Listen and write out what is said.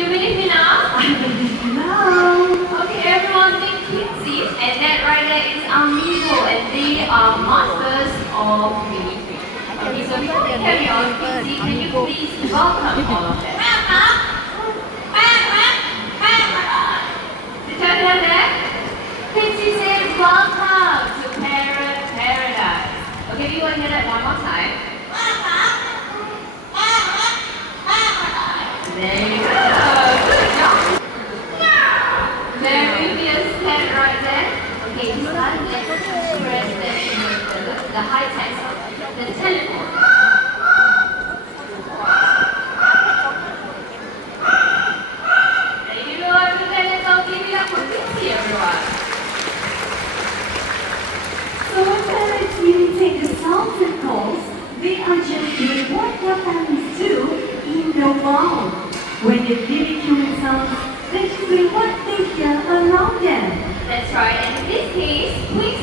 You believe me now? I believe you now. Okay, everyone, meet Quincy, and that right there is Amigo, and they are masters of mimicry. Okay, so before we carry on, Quincy, can you please welcome all of them? Did you hear that? Quincy said, welcome to Parrot Paradise. Okay, we want to hear that one more time. There you go. Good job. Very fierce cat right there. Okay, this one, let's express that in the high text. The telephone. There you go, everyone. Let's all give it up for Quincy, everyone. So when parents imitate the sounds and calls, they are just doing what their families do in the mouth. When they mimic human sounds, they're just doing what they hear around them. That's right, and in this case, Quincy